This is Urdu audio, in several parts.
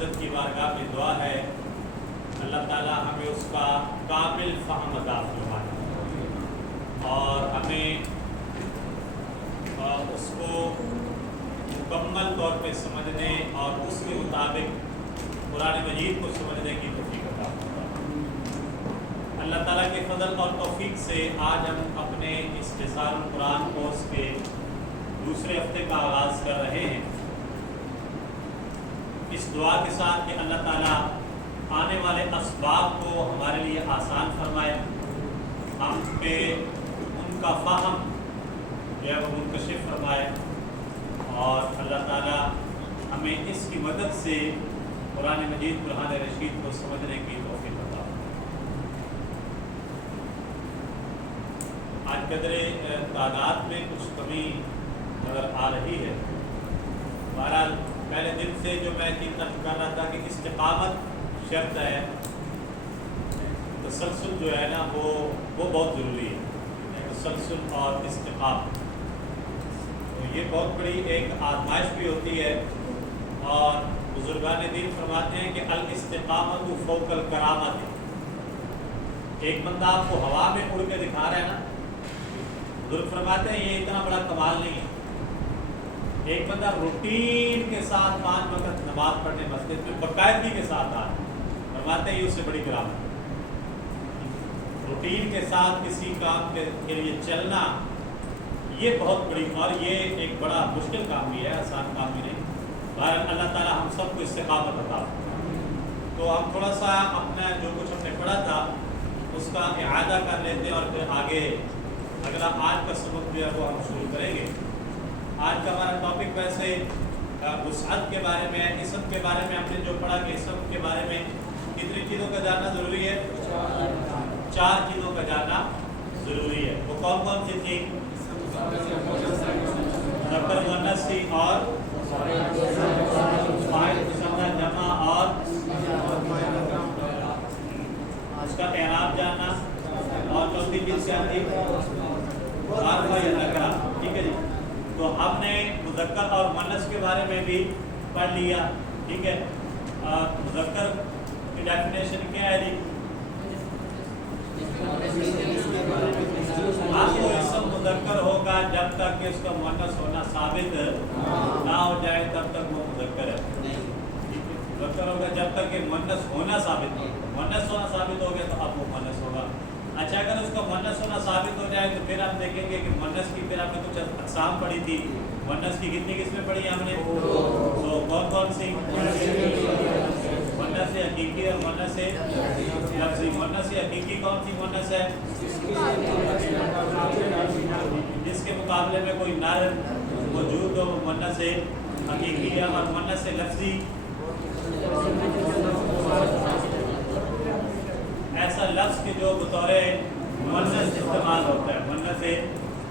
العزت کی بارگاہ میں دعا ہے اللہ تعالیٰ ہمیں اس کا کامل فہم عطا فرمائے اور ہمیں اس کو مکمل طور پہ سمجھنے اور اس کے مطابق قرآن مجید کو سمجھنے کی توفیق عطا فرمائے۔ اللہ تعالیٰ کے فضل اور توفیق سے آج ہم اپنے اس لسان القرآن کورس کے دوسرے ہفتے کا آغاز کر رہے ہیں، اس دعا کے ساتھ کہ اللہ تعالیٰ آنے والے اسباب کو ہمارے لیے آسان فرمائے، ہم پہ ان کا فہم جو ہے وہ منکشف فرمائے اور اللہ تعالیٰ ہمیں اس کی مدد سے قرآن مجید برہان رشید کو سمجھنے کی توفیق عطا فرمائے۔ آج قدر تعداد میں کچھ کمی نظر آ رہی ہے، بہرحال پہلے دن سے جو میں چنتن کر رہا تھا کہ استقامت شرط ہے، تسلسل جو ہے نا وہ بہت ضروری ہے، تسلسل اور استقامت، تو یہ بہت بڑی ایک آزمائش بھی ہوتی ہے، اور بزرگان دین فرماتے ہیں کہ الاستقامت فوق الکرامت، ایک بندہ آپ کو ہوا میں اڑ کے دکھا رہا ہے نا، بزرگ فرماتے ہیں یہ اتنا بڑا کمال نہیں ہے، ایک بندہ روٹین کے ساتھ 5 وقت نماز پڑھنے مسجد میں باقاعدگی کے ساتھ آ رہا ہے، فرماتے ہیں یہ اس سے بڑی کرامت ہے۔ روٹین کے ساتھ کسی کام کے لیے چلنا یہ بہت بڑی، اور یہ ایک بڑا مشکل کام بھی ہے، آسان کام بھی نہیں، بہرحال اللہ تعالیٰ ہم سب کو استقامت عطا فرمائے۔ تو ہم تھوڑا سا اپنا جو کچھ ہم نے پڑھا تھا اس کا اعادہ کر لیتے ہیں اور پھر آگے اگلا آج کا سبق جو ہے وہ ہم شروع کریں گے۔ آج کا ہمارا ٹاپک ویسے وسعت کے بارے میں، اسم کے بارے میں ہم نے جو پڑھا کہ اسم کے بارے میں کتنی چیزوں کا جاننا ضروری ہے؟ 4 چیزوں کا جاننا ضروری ہے۔ وہ کون کون سی تھی؟ مذکر مؤنث تھی، اور فاعل مثنی جمع، اور اس کا اعراب جاننا، اور چوتھی چیز کیا تھی؟ عارفہ یا نکرہ، ٹھیک ہے جی۔ تو ہم نے مذکر اور مؤنث کے بارے میں بھی پڑھ لیا، ٹھیک ہے۔ مذکر کی ڈیفینیشن کیا ہے جی؟ آپ کو اسم مذکر ہوگا جب تک کہ اس کا مؤنث ہونا ثابت نہ ہو جائے تب تک وہ مذکر ہے، مذکر ہوگا جب تک کہ مؤنث ہونا ثابت ہو، مؤنث ہونا ثابت ہو گیا تو اب وہ مؤنث ہوگا۔ اچھا اگر اس کا مؤنث ہونا ثابت ہو جائے تو پھر ہم دیکھیں گے کہ مؤنث کی پھر ہم نے کچھ اقسام پڑھی تھی، مؤنث کی کتنی قسمیں پڑھی ہم نے؟ تو کون کون سی؟ مؤنث حقیقی اور مؤنث لفظی۔ مؤنث حقیقی کون سی مؤنث ہے؟ جس کے مقابلے میں کوئی نر موجود ہو، مؤنث حقیقی ہے، اور مؤنث لفظی ایسا لفظ کہ جو بطور مؤنث استعمال ہوتا ہے، مؤنث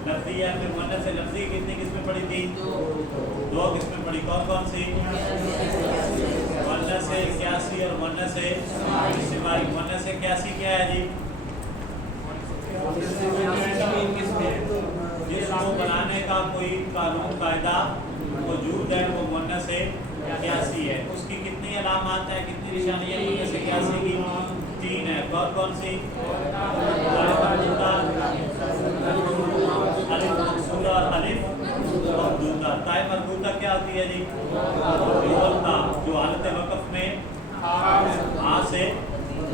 لفظی ہے۔ پھر مؤنث لفظی کتنی قسمیں پڑھی تھی؟ 2 قسمیں پڑھی، کون کون سی؟ مؤنث قیاسی اور مؤنث اجتماعی۔ مؤنث قیاسی کیا ہے جی؟ جس کو بنانے کا کوئی قانون قاعدہ موجود ہے وہ مؤنث قیاسی ہے۔ اس کی کتنی علامات ہیں، کتنی نشانیاں مؤنث قیاسی کی؟ 3 ہے۔ کون کون سی؟ الف مقصورہ اور الف ممدودہ۔ تائے مربوطہ کیا ہوتی ہے جی؟ گولتا، جو حالت وقف میں آ سے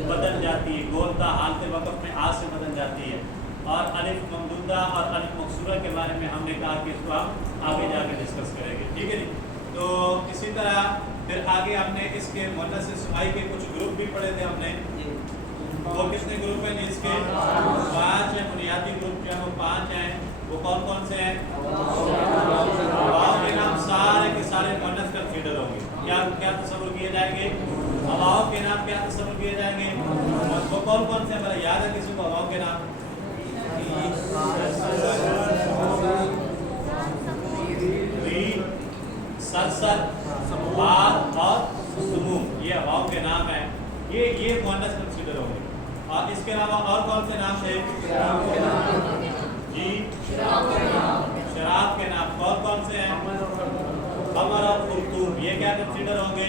بدل جاتی ہے، گولتا حالت وقف میں آ سے بدل جاتی ہے۔ اور الف ممدودہ اور الف مقصورہ کے بارے میں ہم نے کہا کہ اس کو ہم آگے جا کے ڈسکس کریں گے، ٹھیک ہے جی۔ تو اسی طرح پھر آگے ہم نے اس کے مؤنث اجتماعی کے کچھ گروپ بھی پڑھے تھے ہم نے۔ وہ کتنے گروپ ہیں جس کے 5 ہیں، بنیادی گروپ جو ہیں وہ 5 ہیں۔ وہ کون کون سے ہیں؟ واؤ کے نام سارے کے سارے مؤنث کنسیڈر ہوں گے۔ کیا تصور کیے جائیں گے؟ واؤ کے نام کیا تصور کیے جائیں گے؟ وہ کون کون سے ہیں؟ میرا یاد ہے کسی کو واؤ کے نام؟ سرسر، باد اور سموم، یہ واؤ کے نام ہیں، یہ مؤنث کنسیڈر ہوں گے۔ اور اس کے علاوہ اور کون سے نام تھے جی؟ شراب کے نام کون کون سے ہیں؟ قمر اور خرطوم، یہ کیا کنسیڈر ہوں گے؟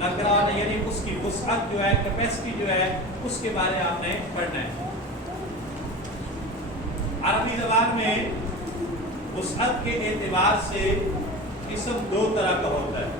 نکرہ ہونا یعنی اس کی وسعت جو ہے، کیپیسٹی جو ہے، اس کے بارے آپ نے پڑھنا ہے۔ عربی زبان میں وسعت کے اعتبار سے اسم دو طرح کا ہوتا ہے۔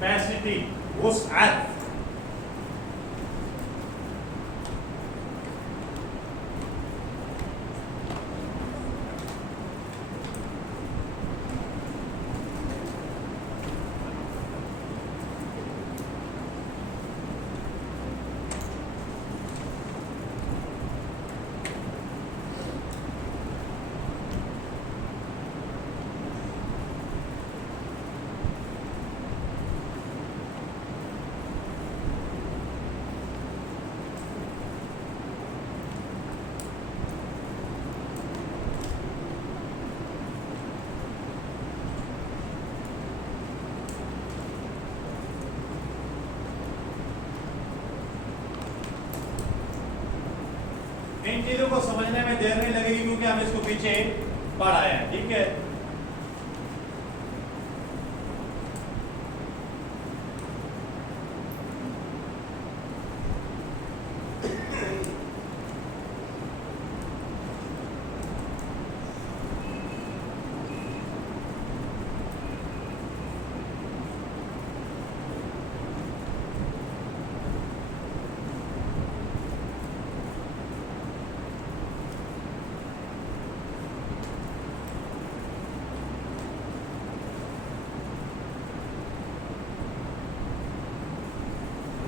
کیپیسٹی، وسعت، ان چیزوں کو سمجھنے میں دیر نہیں لگے گی کیونکہ ہم اس کو پیچھے پڑھ آئے ہیں، ٹھیک ہے۔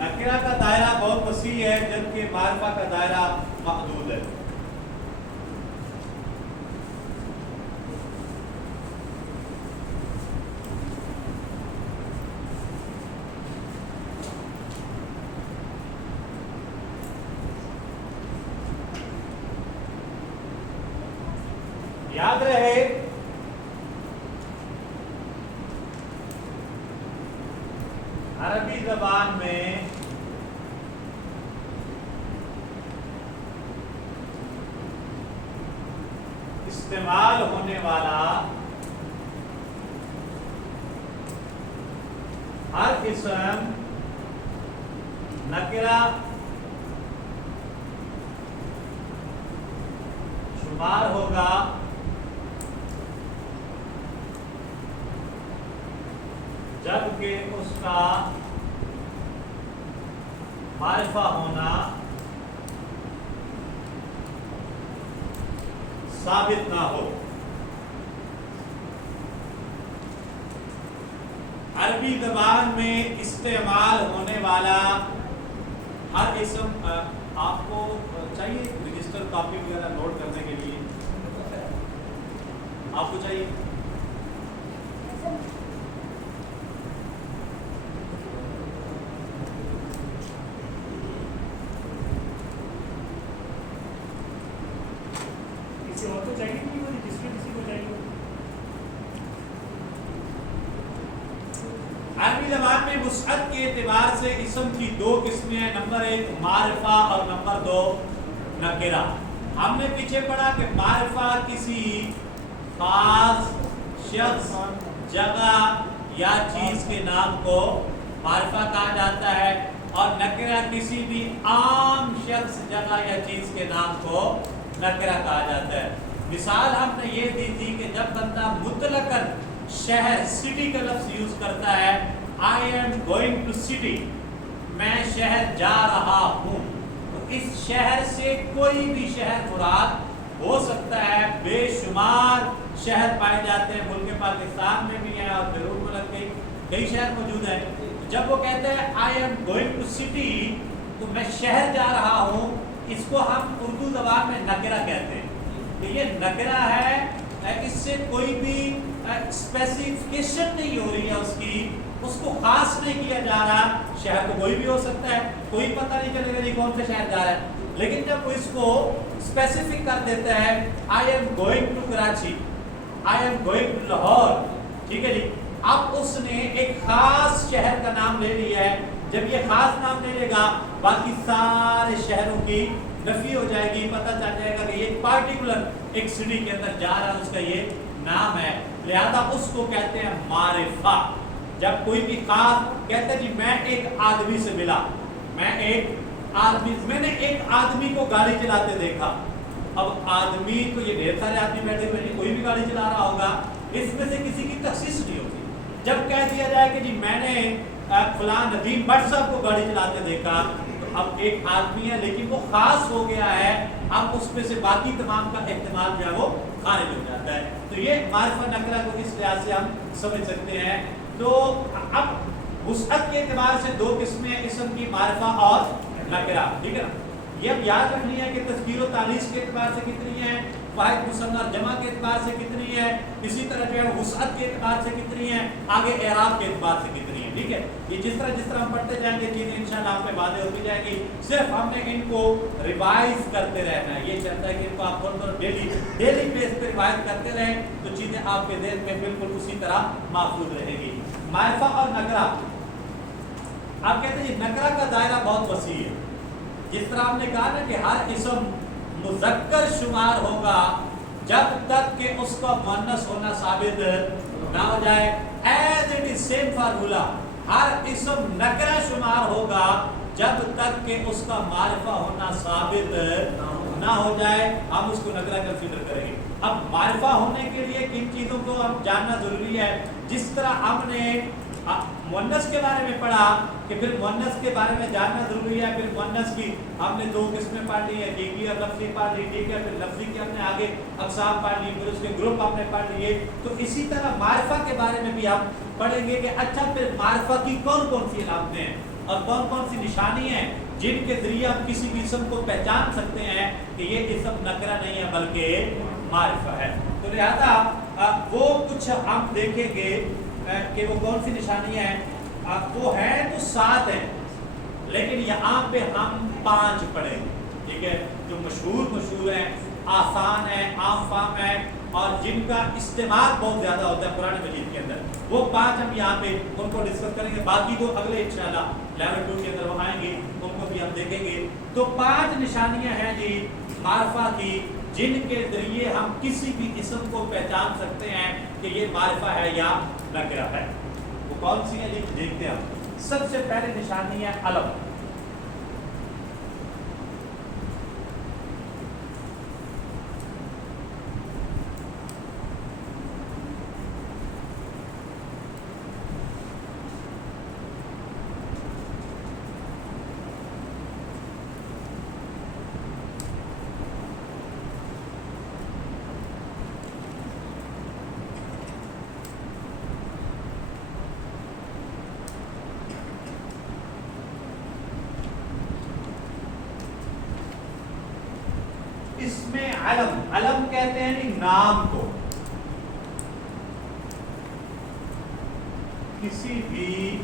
نکرہ کا دائرہ بہت وسیع ہے جبکہ معرفہ کا دائرہ محدود ہے۔ یاد رہے عربی زبان میں استعمال ہونے والا ہر اسم نکرہ شمار ہوگا جبکہ اس کا معرفہ ہونا ثابت نہ ہو۔ عربی زبان میں استعمال ہونے والا ہر اسم، آپ کو چاہیے رجسٹر کاپی وغیرہ نوٹ کرنے کے لیے آپ کو چاہیے؟ عربی زبان میں وسعت کے اعتبار سے اسم کی دو قسمیں ہیں، نمبر ایک معرفہ اور نمبر دو نکرہ۔ ہم نے پیچھے پڑھا کہ معرفہ کسی خاص شخص، جگہ یا چیز کے نام کو معرفہ کہا جاتا ہے، اور نکرہ کسی بھی عام شخص، جگہ یا چیز کے نام کو نکرہ کہا جاتا ہے۔ مثال ہم نے یہ دی تھی کہ جب بندہ مطلقاً شہر، سٹی کا لفظ یوز کرتا ہے، I am going to city، میں شہر جا رہا ہوں، تو اس شہر سے کوئی بھی شہر مراد ہو سکتا ہے۔ بے شمار شہر پائے جاتے ہیں، ملک پاکستان میں بھی ہیں اور بیرون ملک کے کئی شہر موجود ہیں۔ جب وہ کہتے ہیں I am going to city، تو میں شہر جا رہا ہوں، اس کو ہم اردو زبان میں نکرہ کہتے ہیں، کہ یہ نکرہ ہے، اس سے کوئی بھی اسپیسیفکیشن نہیں ہو رہی ہے اس کی، اس کو خاص نہیں کیا جا رہا. شہر تو کوئی بھی ہو سکتا ہے، کوئی پتہ نہیں چلے گا جی کون سے شہر جا رہا ہے. لیکن جب وہ اس کو اسپیسیفک کر دیتا ہے، I am going to Karachi, I am going to Lahore, ٹھیک ہے جی، اب اس نے ایک خاص شہر کا نام لے لیا ہے. جب یہ خاص نام لے لے گا، باقی سارے شہروں کی نفی ہو جائے گی، پتہ چل جائے گا کہ یہ پارٹیکولر ایک سٹی کے اندر جا رہا ہے، اس کا یہ نام ہے. لہذا اس کو کہتے ہیں معرفہ. جب کوئی بھی خاص کہتے ہیں جی میں ایک آدمی سے ملا، میں نے ایک آدمی کو گاڑی چلاتے دیکھا. اب آدمی تو یہ ڈھیر سارے آدمی بیٹھے ہوئے ہیں، کوئی بھی گاڑی چلا رہا ہوگا، اس میں سے کسی کی تخصیص نہیں ہوتی. جب کہہ دیا جائے کہ جی میں نے فلاں ندیم بٹ صاحب کو گاڑی چلاتے دیکھا، تو اب ایک آدمی ہے لیکن وہ خاص ہو گیا ہے، اب اس میں سے باقی تمام کا احتمال جو ہے وہ خارج ہو جاتا ہے. تو یہ معرفہ نکرہ کو اس لحاظ سے ہم سمجھ سکتے ہیں. تو اب وسعت کے اعتبار سے دو قسمیں ہیں اسم کی، معرفہ اور نکرہ، ٹھیک ہے نا. یہ اب یاد رکھنی ہے کہ تذکیر و تانیث کے اعتبار سے کتنی ہے، واحد مثنی اور جمع کے اعتبار سے کتنی ہے، اسی طرح جو ہے وسعت کے اعتبار سے کتنی ہے، آگے اعراب کے اعتبار سے کتنی ہے. ٹھیک ہے، یہ جس طرح ہم پڑھتے جائیں گے چیزیں انشاءاللہ آپ پہ واضح ہوتی جائے گی. صرف ہم نے ان کو ریوائز کرتے رہنا ہے. یہ چلتا ہے کہ ان کو آپ ڈیلی بیس پہ ریوائز کرتے رہیں تو چیزیں آپ کے ذہن میں بالکل اسی طرح محفوظ رہے گی. معرفہ اور نکرہ، آپ کہتے ہیں نکرہ کا دائرہ بہت وسیع ہے. جس طرح ہم نے کہا نا کہ ہر اسم مذکر شمار ہوگا جب تک کہ اس کا مؤنث ہونا ثابت نہ ہو جائے. As it is same formula, ہر اسم نکرہ شمار ہوگا جب تک کہ اس کا معرفہ ہونا ثابت نہ ہو جائے، ہم اس کو نکرہ کنسیڈر کریں گے. اب معرفہ ہونے کے لیے کن چیزوں کو ہم جاننا ضروری ہے. جس طرح ہم نے مؤنث کے بارے میں پڑھا کہ پھر مؤنث کے بارے میں جاننا ضروری ہے. پھر مؤنث کی ہم نے دو قسمیں پڑھ لی ہیں، حقیقی اور لفظی پڑھ لی، ٹھیک ہے. پھر لفظی کے ہم نے آگے اقسام پڑھ لی، پھر اس کے گروپ ہم نے پڑھ لیے. تو اسی طرح معرفہ کے بارے میں بھی ہم پڑھیں گے کہ اچھا پھر معرفہ کی کون کون سی علامتیں ہیں اور کون کون سی نشانی ہیں جن کے ذریعے ہم کسی بھی اسم کو پہچان سکتے ہیں کہ یہ اسم نکرہ نہیں ہے بلکہ معرفہ ہے. تو لہذا وہ کچھ ہم دیکھیں گے کہ وہ کون سی نشانیاں ہیں. وہ ہیں تو 7 ہیں، لیکن یہاں پہ ہم 5 پڑھیں گے، ٹھیک ہے، جو مشہور ہیں، آسان ہیں، عام فہم ہیں اور جن کا استعمال بہت زیادہ ہوتا ہے قرآن مجید کے اندر. وہ 5 ہم یہاں پہ ان کو ڈسکس کریں گے. باقی تو اگلے انشاءاللہ لیول 2 کے اندر وہ آئیں گے، ان کو بھی ہم دیکھیں گے. تو 5 نشانیاں ہیں جی معرفہ کی جن کے ذریعے ہم کسی بھی اسم کو پہچان سکتے ہیں کہ یہ معرفہ ہے یا نکرہ ہے. وہ کون سی ہے جی دیکھتے ہیں ہم. سب سے پہلے نشانی ہے علم. اس میں علم کہتے ہیں نام کو، کسی بھی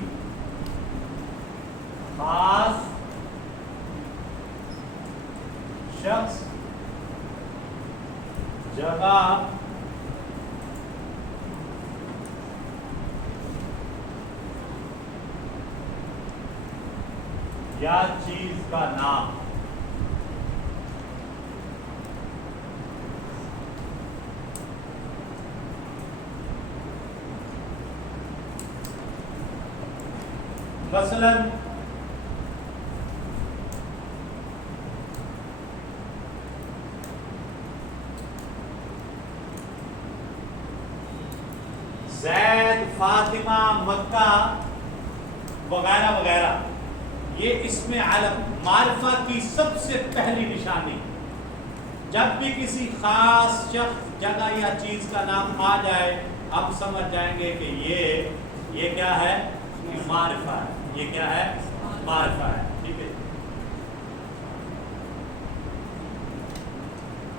خاص شخص، جگہ یا چیز کا نام. مثلا زید، فاطمہ، مکہ وغیرہ وغیرہ، یہ اس میں علم معرفہ کی سب سے پہلی نشانی. جب بھی کسی خاص شخص، جگہ یا چیز کا نام آ جائے آپ سمجھ جائیں گے کہ یہ کیا ہے، معرفہ ہے. یہ کیا ہے، معرفہ ہے. ٹھیک ہے.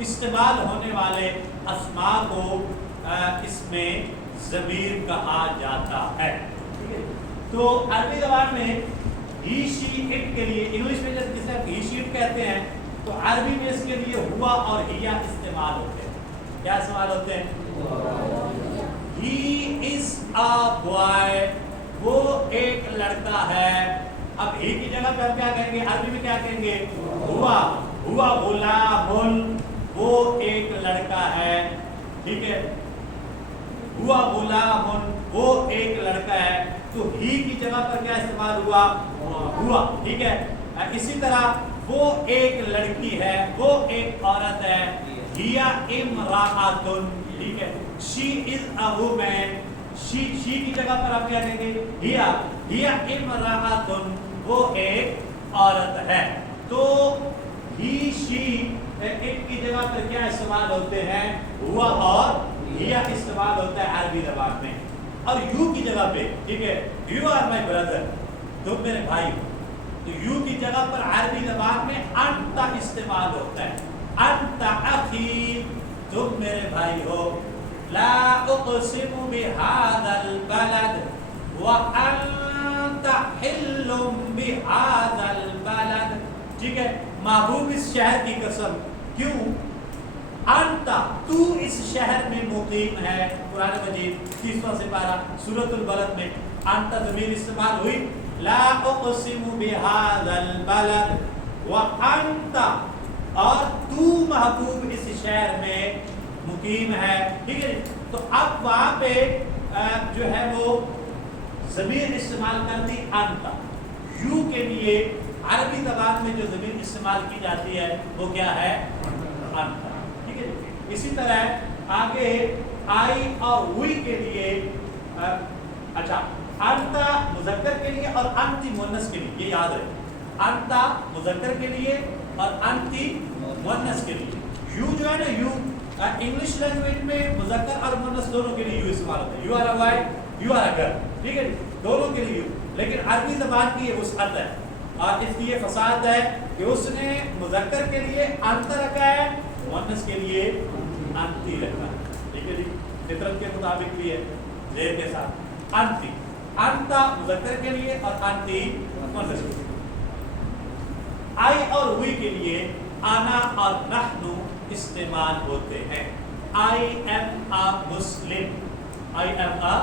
استعمال ہونے والے اسماء کو اس میں ضمیر کہا جاتا ہے. تو عربی زبان میں ہی شی اٹ کے لیے انگلش میں جیسے ہی شی اٹ کہتے ہیں تو عربی میں اس کے لیے ہوا اور ہیا استعمال ہوتے ہیں. کیا استعمال ہوتے ہیں؟ ہی از اے بوائے، وہ ایک لڑکا ہے. اب ہی کی جگہ پہ ہم کیا کہیں گے؟ عربی میں کیا کہیں گے؟ ہوا. ہوا غلام، وہ ایک لڑکا ہے. ٹھیک ہے، ہوا غلام، وہ ایک لڑکا ہے. تو ہی کی جگہ پر کیا استعمال ہوا؟ ہوا. ٹھیک ہے، اسی طرح وہ ایک لڑکی ہے، وہ ایک عورت ہے. ہیا امرأۃن. ٹھیک ہے، شی از اے وومن. شی کی جگہ پر آپ کیا کہیں گے؟ ہیا امرأۃن، وہ ایک عورت ہے. تو ہی شی اٹ کی جگہ پر کیا استعمال ہوتے ہیں؟ ہوا اور ہیا استعمال ہوتا ہے عربی زبان میں. اور یو کی جگہ پہ، ٹھیک ہے، یو آر مائی بردر، تم میرے بھائی ہو. تو یو کی جگہ پر عربی زبان میں انت استعمال ہوتا ہے. انت اخی، تم میرے بھائی ہو. لا اقسم بهذا البلد وانت حل بهذا البلد. ٹھیک ہے، محبوب اس شہر کی قسم. کیوں؟ انت، تو اس شہر میں مقیم ہے. قرآن مجید 30واں سپارہ سورۃ البلد میں انت ضمیر استعمال ہوئی. لا اقسم بهذا البلد وانت، اور تو محبوب اس شہر میں مقیم ہے. ٹھیک ہے، تو اب وہاں پہ جو ہے وہ ضمیر استعمال کرتی انت. یو کے لیے عربی زبان میں جو ضمیر استعمال کی جاتی ہے وہ کیا ہے؟ انت. ٹھیک ہے، اسی طرح آگے آئی اور وی کے لیے اچھا، انتا مذکر کے لیے اور انتی مؤنث کے لیے، یہ یاد رکھیں. انتا مذکر کے لیے اور انتی مؤنث کے لیے. یو جو ہے نا، یو انگلش لینگویج میں مذکر اور مؤنث دونوں کے لیے یو استعمال ہوتا ہے. You are a boy, you are a girl. ٹھیک ہے، دونوں کے لیے یو. لیکن عربی زبان کی یہ وسعت ہے اور اس کی یہ فصاحت ہے کہ اس نے مذکر کے لیے انت رکھا ہے، مؤنث کے لیے انتی رکھا ہے. ٹھیک ہے جی، فطرت کے مطابق بھی ہے زیر کے ساتھ. انتی، انتا مذکر کے لیے اور انتی مؤنث کے لیے. آئی اور وی کے لیے انا اور نحنو استعمال ہوتے ہیں. I am a Muslim, I am اے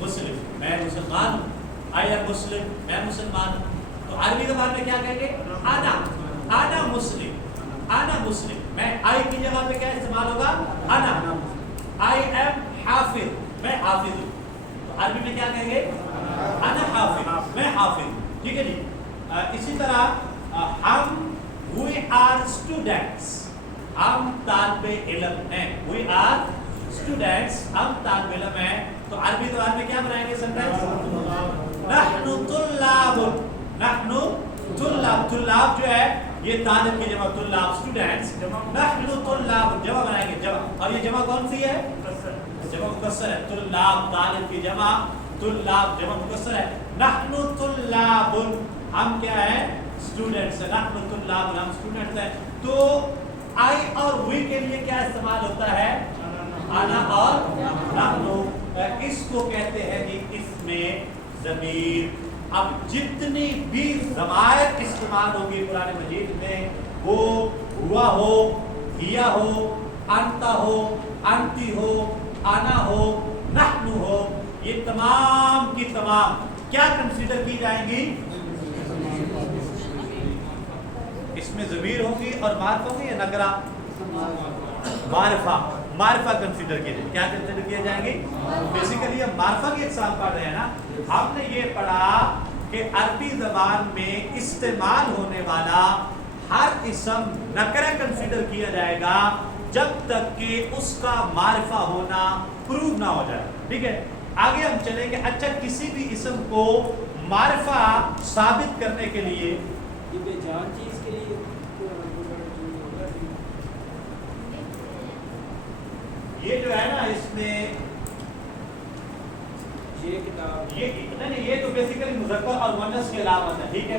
مسلم، میں مسلمان ہوں. آئی ایم مسلم، میں مسلمان ہوں. تو عربی زبان میں کیا کہیں گے؟ انا مسلم، انا مسلم. میں آئی کی جگہ پہ کیا استعمال ہوگا؟ انا. آئی ایم حافظ، میں حافظ ہوں. تو عربی میں کیا کہیں گے؟ انا حافظ، میں حافظ ہوں. ٹھیک ہے جی. اسی طرح ہم we are students، ہم طالب علم ہیں. we are students، ہم طالب علم ہیں. تو عربی زبان میں کیا بنائیں گے سینٹینس؟ نحن طلاب، نحن طلاب. طلاب جو ہے یہ طالب کی جمع، طلاب اسٹوڈنٹس. نحن طلاب جمع بنائیں گے، جمع. اور یہ جمع کون سی ہے؟ جمع مکسر ہے. طلاب طالب کی جمع، طلاب جمع مکسر ہے. نحن طلاب، ہم کیا ہے؟ اسٹوڈنٹس. نحن طلاب، ہم اسٹوڈنٹس ہیں. تو آئی اور وی کے لیے کیا استعمال ہوتا ہے؟ انا اور نحن. اس کو کہتے ہیں کہ اس میں ضمیر. اب جتنی بھی ضمائر استعمال ہوگی قرآن مجید میں، وہ ہوا ہو، ہیا ہو، انتا ہو، انتی ہو، انا ہو، نحن ہو، یہ تمام کی تمام کیا کنسیڈر کی جائیں گی؟ اس میں ضمیر ہوگی اور معرفہ ہوگی یا نکرہ؟ معرفہ کنسیڈر کیے جائیں. کیا کنسیڈر کیے جائیں گے؟ بیسیکلی ہم معرفہ کی اقسام پڑھ رہے ہیں نا. ہم نے یہ پڑھا کہ عربی زبان میں استعمال ہونے والا ہر اسم نکرہ کنسیڈر کیا جائے گا جب تک کہ اس کا معرفہ ہونا پروو نہ ہو جائے. ٹھیک ہے، آگے ہم چلیں گے. اچھا، کسی بھی اسم کو معرفہ ثابت کرنے کے لیے جان چیز کے لیے یہ جو ہے نا، اس میں یہ کتاب، نہیں، یہ تو بیسیکلی مذکر اور مؤنث کے علامت ہے. ٹھیک ہے،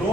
2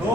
2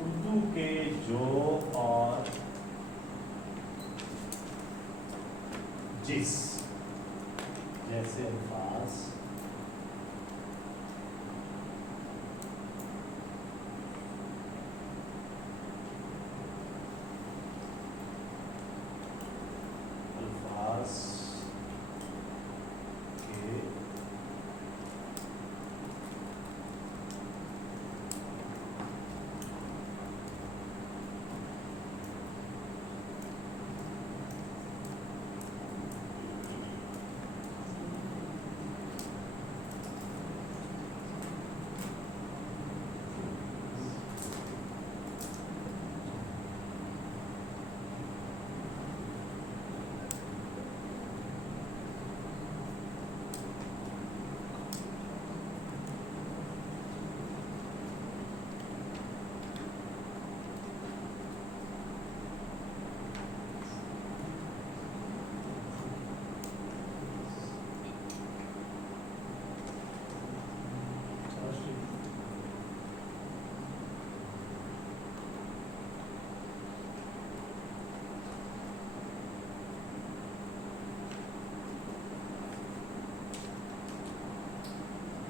اردو کے جو اور جس جیسے الفاظ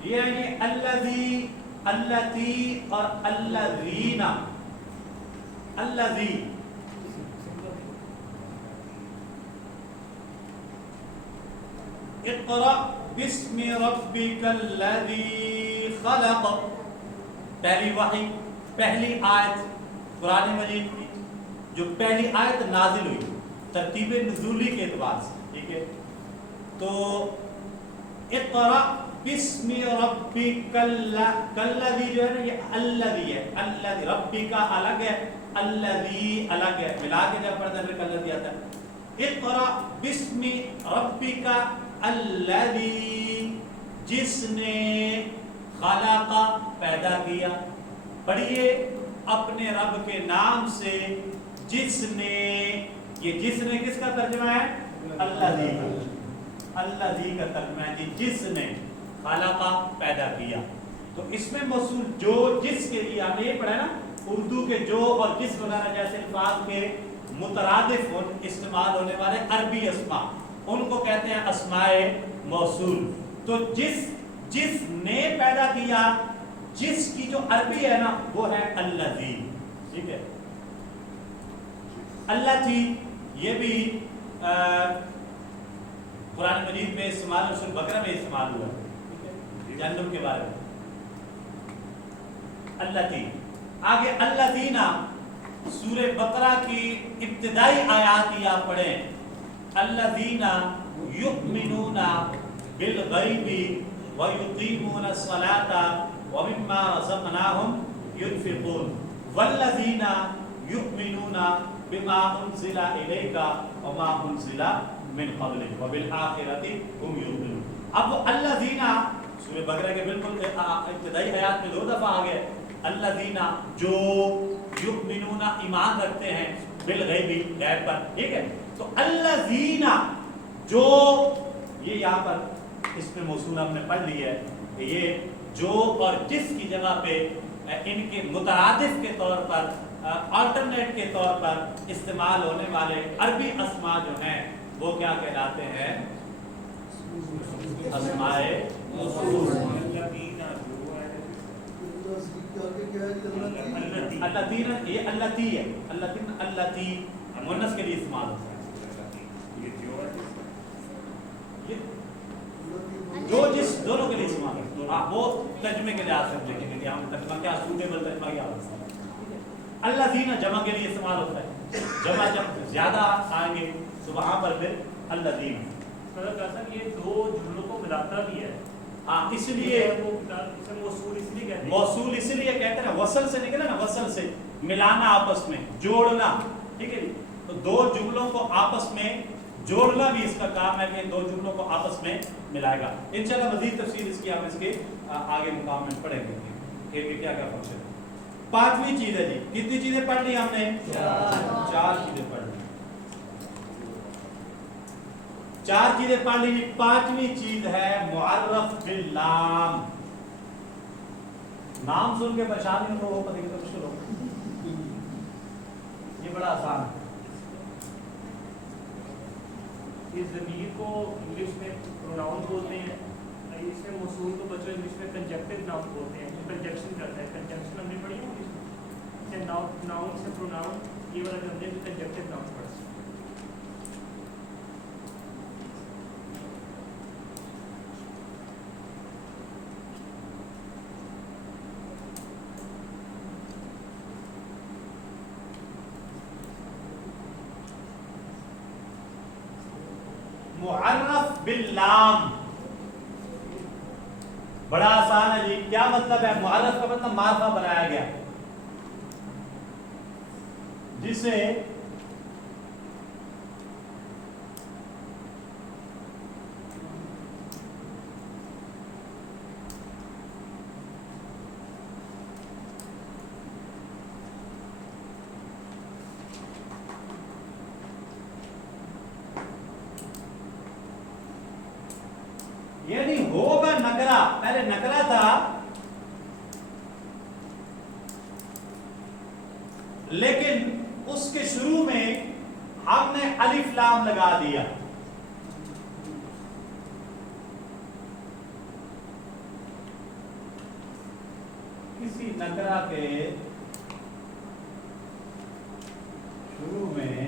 کے یعنی الذی، اللتی اور الذین. الذی اقرأ بسم ربک الذی خلق، پہلی وحی، پہلی آیت قرآن مجید کی جو پہلی آیت نازل ہوئی ترتیب نزولی کے اعتبار سے، ٹھیک ہے. تو اقرأ بسم ربک الذی جو ہے نا یہ الذی ہے، الذی ربی کا الگ ہے، الذی الگ ہے، ملا کے جب پڑھتے ہیں پھر الذی آتا ہے. اقرأ بسم ربک الذی، جس نے خلق پیدا کیا، پڑھیے اپنے رب کے نام سے جس نے. یہ جس نے کس کا ترجمہ ہے؟ الذی کا. الذی کا ترجمہ ہے جس نے خلق پیدا کیا. تو اس میں موصول جو جس کے لیے ہم نے یہ پڑھا نا اردو کے جو اور جس وغیرہ جیسے الفاظ کے مترادف استعمال ہونے والے عربی اسماء ان کو کہتے ہیں اسماء موصول. تو جس نے پیدا کیا، جس کی جو عربی ہے نا وہ ہے الذی، ٹھیک ہے. اللہ تھی یہ بھی قرآن مجید میں استعمال، سورۃ بقرہ میں استعمال ہوا ہے جہنم کے بارے میں. اللہ تھی. آگے الذین، سورہ بقرہ کی ابتدائی آیات ہی آپ پڑھیں. الذین یؤمنون بالغیب ویقیمون الصلاۃ ومما رزقناہم ينفقون والذین یؤمنون بما انزل الیک وما انزل من قبلک وبالآخرۃ هم یوقنون. اب الذین سورہ بقرہ کے بالکل ابتدائی آیات میں 2 دفعہ آ گئے. الذین جو، یؤمنون ایمان رکھتے ہیں، بالغیب غیب پر، ٹھیک ہے. تو الذین جو، یہ یہاں پر اس میں موصول ہم نے پڑھ لی ہے کہ یہ جو اور جس کی جگہ پہ ان کے مترادف کے طور پر، آلٹرنیٹ کے طور پر استعمال ہونے والے عربی اسماء جو ہیں وہ کیا کہلاتے ہیں؟ اسماء موصول. الذین، یہ التی ہے، التی مؤنث کے لیے استعمال ہوتا ہے. جو جس دونوں کے لیے استعمال ہے. وہ ترجمے کے لحاظ سے دیکھیں گے ہم ترجمہ کیا سوٹیبل ترجمہ کیا ہوتا ہے. الذین جمع کے لیے استعمال ہوتا ہے، جمع جب زیادہ آئیں گے تو وہاں پر پھر الذین. یہ 2 جملوں کو ملاتا بھی ہے. ہاں اس لیے موصول اس لیے کہتے ہیں، موصول اس لیے کہتے ہیں وصل سے نکلا نا، وصل سے ملانا، آپس میں جوڑنا، ٹھیک ہے. تو 2 جملوں کو آپس میں جوڑنا بھی اس کا کام ہے کہ 2 جملوں کو آپس میں ملائے گا. انشاءاللہ مزید تفصیل اس کی ہم اس کے آگے مقام میں پڑھیں گے کہ کیا کیا فنکشن ہے. 5ویں چیز ہے جی، کتنی چیزیں پڑھ لی ہم نے؟ 4 چیزیں پڑھ لی. 4 چیزیں پڑھ لی. 5ویں چیز ہے معرف باللام. نام سن کے پریشان نہیں ہو، پتہ نہیں مشکل ہو. یہ بڑا آسان ہے. اس ضمیر کو انگلش میں پروناؤن بولتے ہیں, اس میں موصول کو بچوں انگلش میں کنجکٹیو ناؤن بولتے ہیں, جو کنجنکشن کرتا ہے. کنجنکشن ہم نے پڑھی ہے انگلش میں, ناؤن سے پروناؤن, یہ والا جو ہم نے کنجکٹیو ناؤن پڑھا. معرف باللام, بڑا آسان ہے جی. کیا مطلب ہے؟ معرف کا مطلب معرفہ بنایا گیا, جسے یعنی ہوگا نکرا, پہلے نکرا تھا لیکن اس کے شروع میں ہم نے الف لام لگا دیا. کسی نکرا کے شروع میں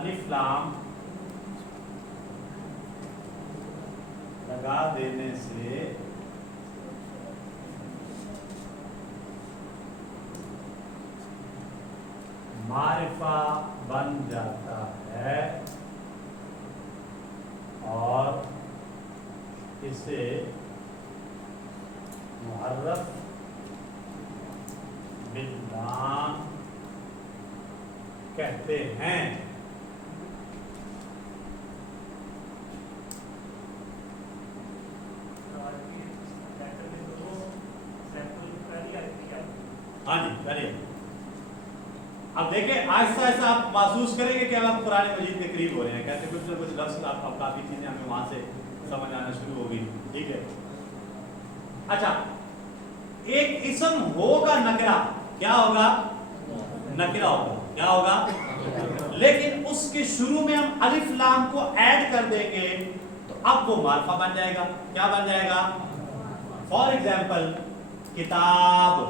الف لام لگا دینے سے معرفہ بن جاتا ہے اور اسے معرف باللام کہتے ہیں. ہاں جی کریے. اب دیکھیں آہستہ آہستہ آپ محسوس کریں گے کہ اب آپ قرآن مجید کے قریب ہو رہے ہیں. کہتے کچھ نہ کچھ لفظ اب کافی چیزیں ہمیں وہاں سے سمجھ آنا شروع ہو گئی. ٹھیک ہے. اچھا, ایک اسم ہوگا نکرا, کیا ہوگا؟ نکرا ہوگا. کیا ہوگا؟ لیکن اس کے شروع میں ہم الف لام کو ایڈ کر دیں گے تو اب وہ معرفہ بن جائے گا. کیا بن جائے گا؟ فار ایگزامپل کتاب,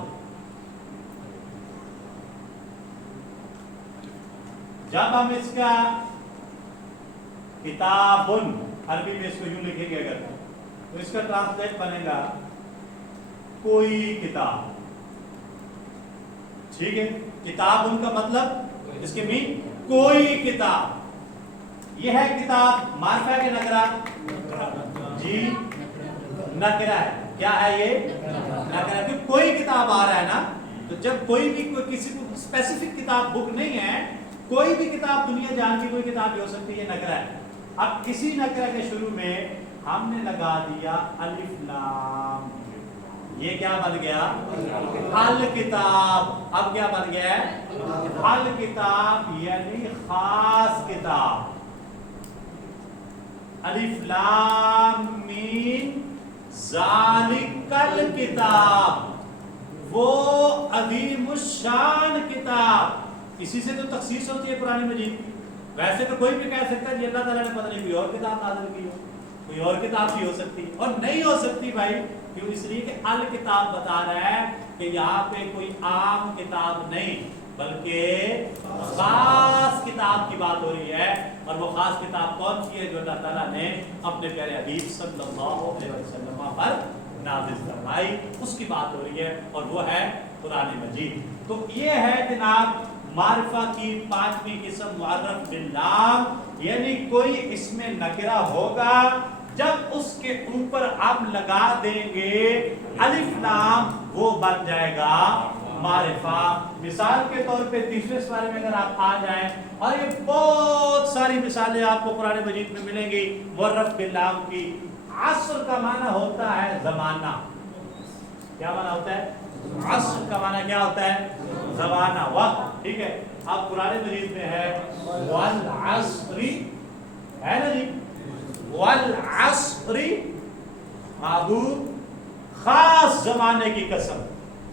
جب ہم اس کا کتابن عربی میں اس کو یوں لکھیں گے اگر تو اس کا ٹرانسلیٹ بنے گا کوئی کتاب. ٹھیک ہے. کتابن کا مطلب اس کے مین کوئی کتاب. یہ ہے کتاب معرفہ کے نکرا جی نکرا ہے. کیا ہے یہ؟ نکرا. کہ کوئی کتاب آ رہا ہے نا, تو جب کوئی بھی کسی کو اسپیسیفک کتاب بک نہیں ہے, کوئی بھی کتاب دنیا جان کی کوئی کتاب بھی ہو سکتی ہے, نکرا ہے. اب کسی نکرا کے شروع میں ہم نے لگا دیا الف لام, یہ کیا بن گیا؟ الکتاب. اب کیا بن گیا ہے؟ الکتاب یعنی خاص کتاب. الف لام میم ذالک الکتاب, وہ عظیم الشان کتاب. اسی سے تو تخصیص ہوتی ہے قرآن مجید کی. ویسے تو کوئی بھی کہہ سکتا ہے جی اللہ تعالیٰ نے پتہ نہیں کوئی اور کتاب نازل کی ہو, کوئی اور کتاب بھی ہو سکتی اور نہیں ہو سکتی بھائی. کیوں؟ اس لیے کہ الکتاب بتا رہا ہے کہ یہاں پہ کوئی عام کتاب نہیں بلکہ خاص کتاب کی بات ہو رہی ہے. اور وہ خاص کتاب کون سی ہے؟ جو اللہ تعالیٰ نے اپنے پیارے حبیب صلی اللہ علیہ وسلم پر نازل فرمائی, اس کی بات ہو رہی ہے, اور وہ ہے قرآن مجید. تو یہ ہے جناب معرفہ کی پانچویں قسم معرف باللام, یعنی کوئی اس میں نکرہ ہوگا جب اس کے اوپر آپ لگا دیں گے الف لام وہ بن جائے گا معرفہ. مثال کے طور پہ تیسرے سوال میں اگر آپ آ جائیں, اور یہ بہت ساری مثالیں آپ کو قرآن مجید میں ملیں گی معرف باللام کی. عصر کا معنی ہوتا ہے زمانہ. کیا معنی ہوتا ہے؟ عصر کا معنی کیا ہوتا ہے؟ زمانہ, وقت. ٹھیک ہے. اب قرآن مجید میں ہے والعصر, ہے نا جی, والعصر معبود خاص زمانے کی قسم.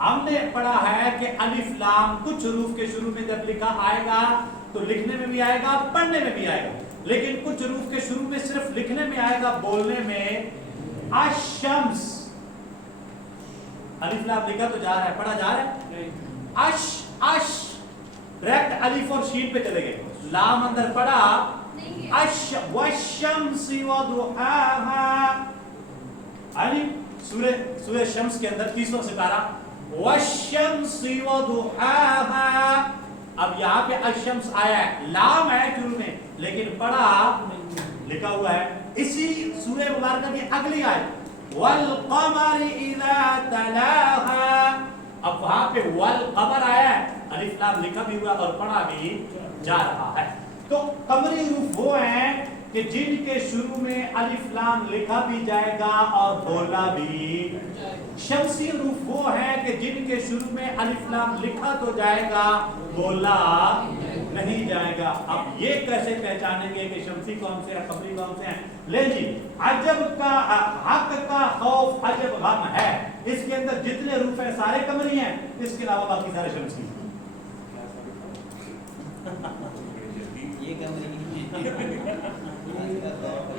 ہم نے پڑھا ہے کہ الف لام کچھ حروف کے شروع میں جب لکھا آئے گا تو لکھنے میں بھی آئے گا پڑھنے میں بھی آئے گا، لیکن کچھ حروف کے شروع میں صرف لکھنے میں آئے گا، بولنے میں الشمس، الف لام لکھا تو جا رہا ہے، پڑھا جا رہا ہے، اش ڈائریکٹ الف اور شین پہ چلے گئے، لام اندر پڑھا اش والشمس وضحاها، سورہ شمس کے اندر 30واں سپارہ والشمس وضحاها، اب یہاں پہ الشمس آیا ہے، لام ہے شروع میں لیکن پڑھا لکھا ہوا ہے۔ اسی سورہ مبارکہ کی اگلی آیت والقمر اذا تلاها، اب وہاں پہ والقمر آیا ہے، الف لام لکھا بھی ہوا اور پڑھا بھی جا رہا ہے۔ تو قمری حروف وہ ہیں کہ جن کے شروع میں الف لام لکھا بھی جائے گا اور بولا بھی، شمسی حروف وہ ہیں کہ جن کے شروع میں الف لام لکھا تو جائے گا بولا نہیں جائے گا۔ اب یہ کیسے پہچانیں گے کہ شمسی کون سے ہیں قمری کون سے ہیں؟ لے جی، عجب کا حق کا خوف عجب غم ہے، اس کے اندر جتنے حروف ہیں سارے قمری ہیں، اس کے علاوہ باقی سارے شمسی ہیں۔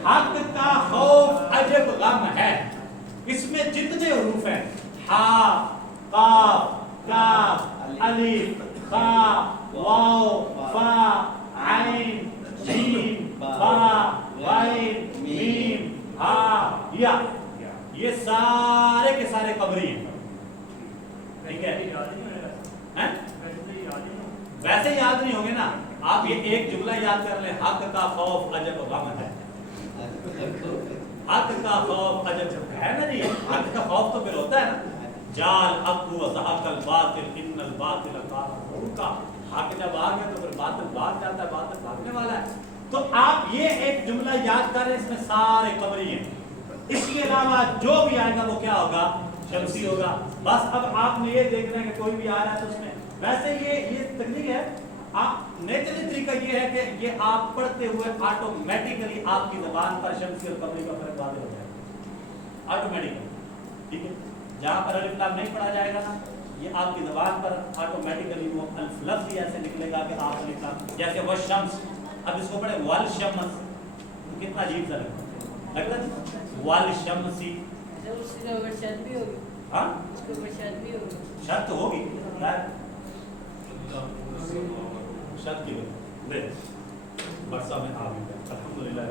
حق کا خوف عجب غم ہے، اس میں جتنے حروف ہیں ہا، قاف، کاف، الف، با، واو، فا، عین، جیم، با، غین، میم، ہا، یا، یہ سارے کے سارے قمری ہیں، ٹھیک ہے؟ ویسے یاد نہیں ہوگے نا، آپ یہ ایک جملہ یاد کر لیں، حق کا خوف عجب غم ہے، حق کا خوف عجب ہے نا جی، حق کا خوف تو پھر ہوتا ہے نا، جال حق و زحق الباطل ان الباطل کان زہوقا، حق جب آ گیا تو پھر باطل بھاگ جاتا ہے، باطل بھاگنے والا ہے۔ تو آپ یہ ایک جملہ یاد کر رہے ہیں، اس میں سارے قمری ہیں، اس کے علاوہ جو بھی آئے گا وہ کیا ہوگا؟ شمسی ہوگا۔ بس اب آپ نے یہ دیکھنا ہے کہ کوئی بھی آ رہا ہے تو اس میں، ویسے یہ تکنیک ہے، آپ نیچرلی طریقہ یہ ہے کہ یہ آپ پڑھتے ہوئے آٹومیٹیکلی آپ کی زبان پر شمسی اور قمری کا فرق واضح ہو جائے گا، آٹومیٹیکلی، ٹھیک ہے؟ جہاں پر الف لام نہیں پڑھا جائے گا نا، یہ آپ کی زبان پر آٹومیٹیکلی وہ الف لفظ ہی ایسے نکلے گا کہ آپ الف لام، جیسے والشمس، اب اس کو پڑھے والشمس، کتنا عجیب سا لگتا ہے، والشمسی، ہاں شرط ہوگی، شرط کی لے برسہ میں آمین، الحمدللہ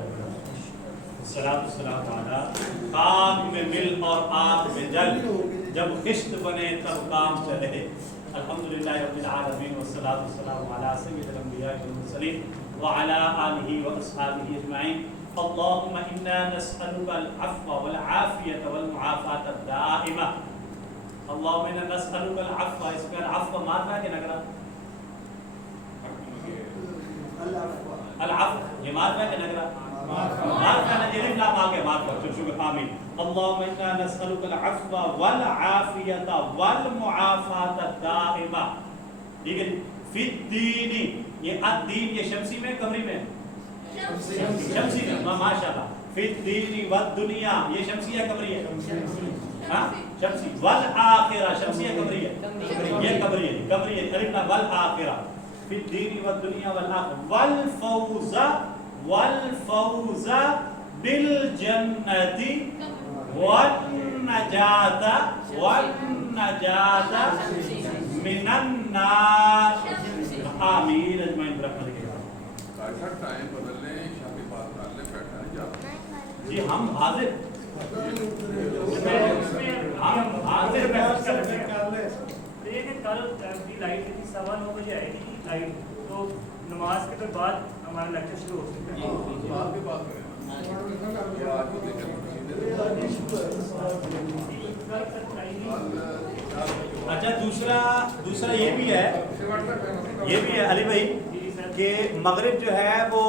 الصلاۃ والسلام علی خاک میں مل اور آگ میں جل، جب خشت بنے تب کام چلے، الحمدللہ رب العالمین والصلاۃ والسلام علی سید الانبیاء والمرسلین وعلی آلہ واصحابہ اجمعین۔ اللهم انا نسألك العفو والعافية والمعافاة الدائمة، اللهم انا نسألك العفو، اس کا العفو مارفا ہے کہ نگرا؟ العفو یہ مارفا ہے کہ نگرا؟ مارفا ہے، یہ لام آ گیا مارفا، شکر آمین۔ اللهم انا نسألك العفو والعافية والمعافاة الدائمة، ٹھیک ہے؟ فی الدین، یہ الدین یہ شمسی میں قمری میں؟ شمسی میں، ماشاءاللہ۔ فی الدین والدنیا، یہ شمسی ہے قمری ہے؟ ہاں شمسی، والآخرہ، شمسی ہے قمری ہے؟ یہ قمری ہے، قمری ہے، الف لام والآخرہ، فی الدین والدنیا والآخرہ، والفوز بالجنۃ والنجاۃ من النار، آمین اجمعین برحمتک۔ ٹائم بدل لیں، شادی بات کر لیں، بیٹھا ہے جا جی ہم حاضر، ہم حاضر بحث کرتے ہیں۔ دیکھیں کل بھی لائٹ تھی، 9:15 بجے آئی تھی لائٹ، تو نماز کے پھر بعد ہمارا لیکچر شروع ہو سکتا ہے۔ بعد کی بات کریں، اچھا دوسرا یہ بھی ہے علی بھائی کہ مغرب جو ہے وہ